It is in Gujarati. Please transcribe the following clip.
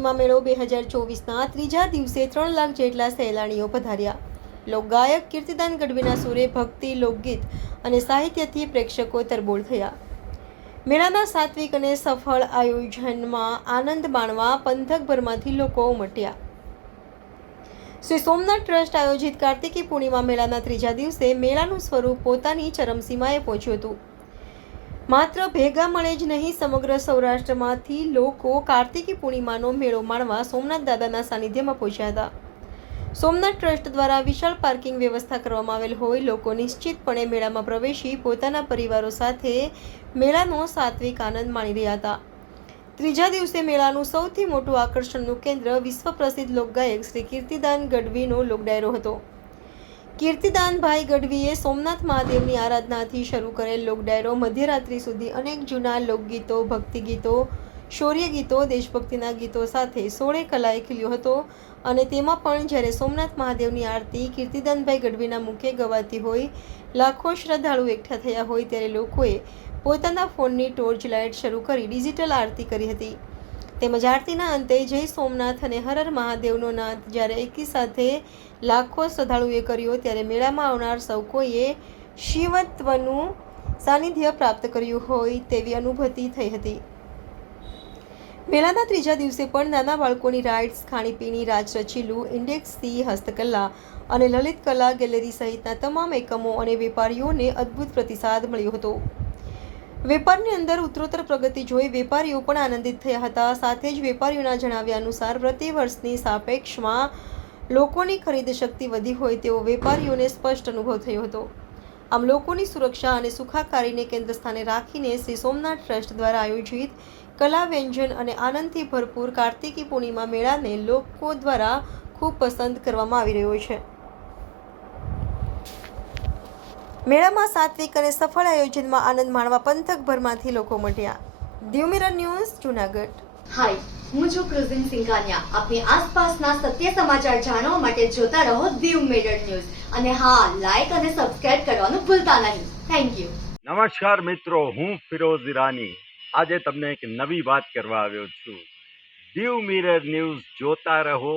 બે હજાર ચોવીસના ત્રીજા દિવસે ત્રણ લાખ જેટલા સહેલાણીઓ પધાર્યા. લોકગાયક કીર્તિદાન ગઢવીના સુરે ભક્તિ, લોકગીત અને સાહિત્યથી પ્રેક્ષકો તરબોળ થયા. મેળાના સાત્વિક અને સફળ આયોજનમાં આનંદ માણવા પંથકભરમાંથી લોકો ઉમટ્યા. શ્રી સોમનાથ ટ્રસ્ટ આયોજિત કાર્તિકી પૂર્ણિમા મેળાના ત્રીજા દિવસે મેળાનું સ્વરૂપ પોતાની ચરમસીમાએ પહોંચ્યું હતું. માત્ર ભેગા મળે જ નહીં, સમગ્ર સૌરાષ્ટ્રમાંથી લોકો કાર્તિકી પૂર્ણિમાનો મેળો માણવા સોમનાથ દાદાના સાનિધ્યમાં પહોંચ્યા હતા. સોમનાથ ટ્રસ્ટ દ્વારા વિશાળ પાર્કિંગ વ્યવસ્થા કરવામાં આવેલ હોય, લોકો નિશ્ચિતપણે મેળામાં પ્રવેશી પોતાના પરિવારો સાથે મેળાનો સાત્વિક આનંદ માણી રહ્યા હતા. ત્રીજા દિવસે મેળાનું સૌથી મોટું આકર્ષણનું કેન્દ્ર વિશ્વ પ્રસિદ્ધ લોકગાયક શ્રી કીર્તિદાન ગઢવીનો લોકડાયરો હતો. કીર્તિદાનભાઈ ગઢવીએ સોમનાથ મહાદેવની આરાધનાથી શરૂ કરેલ લોકડાયરો મધ્યરાત્રિ સુધી અનેક જૂના લોકગીતો, ભક્તિગીતો શૌર્ય ગીતો દેશભક્તિના ગીતો સાથે સોળે કલાએ ખીલ્યો હતો. અને તેમાં પણ જ્યારે સોમનાથ મહાદેવની આરતી કીર્તિદાનભાઈ ગઢવીના મુખે ગવાતી હોય, લાખો શ્રદ્ધાળુ એકઠા થયા હોય ત્યારે લોકોએ પોતાના ફોનની ટોર્ચ લાઇટ શરૂ કરી ડિજિટલ આરતી કરી હતી. તેમજ આરતીના અંતે જય સોમનાથ અને હર હર મહાદેવનો નાદ. જ્યારે એકી સાથે લાખો શ્રદ્ધાળુએ કર્યો, ત્યારે મેળામાં આવનાર સૌ કોઈએ શિવત્વનું સાનિધ્ય પ્રાપ્ત કર્યું હોય તેવી અનુભૂતિ થઈ હતી. મેળાના ત્રીજા દિવસે પણ નાના બાળકોની રાઇડ્સ, ખાણીપીણી રાચરચીલું ઇન્ડેક્સ સી હસ્તકલા અને લલિત કલા ગેલેરી સહિતના તમામ એકમો અને વેપારીઓને અદ્ભુત પ્રતિસાદ મળ્યો હતો. વેપારની અંદર ઉત્તરોત્તર પ્રગતિ જોઈ વેપારીઓ પણ આનંદિત થયા હતા. સાથે જ વેપારીઓના જણાવ્યા અનુસાર, પ્રતિ વર્ષની સાપેક્ષમાં લોકોની ખરીદ શક્તિ વધી હોય તેવો વેપારીઓને સ્પષ્ટ અનુભવ થયો હતો. આમ લોકોની સુરક્ષા અને સુખાકારીને કેન્દ્ર સ્થાને રાખીને શ્રી સોમનાથ ટ્રસ્ટ દ્વારા આયોજિત કલા વ્યંજન અને આનંદથી ભરપૂર કાર્તિકી પૂર્ણિમા મેળાને લોકો દ્વારા ખૂબ પસંદ કરવામાં આવી રહ્યો છે. મેળામાં સાત્વિક અને સફળ આયોજનમાં આનંદ માણવા પંથકભરમાંથી લોકો મટ્યા Diu mirror news Junagadh. Hi હું છું ક્રુઝિન સિંઘાનિયા. આપની આસપાસના સત્ય સમાચાર જાણવા માટે જોતા રહો દીવ મિરર ન્યૂઝ. અને હા લાઈક અને સબસ્ક્રાઇબ કરવાનું ભૂલતા નહીં. થેન્ક યુ નમસ્કાર મિત્રો હું ફિરોઝ ઈરાની. આજે તમને એક નવી વાત કરવા આવ્યો છું. દીવ મિરર ન્યૂઝ જોતા રહો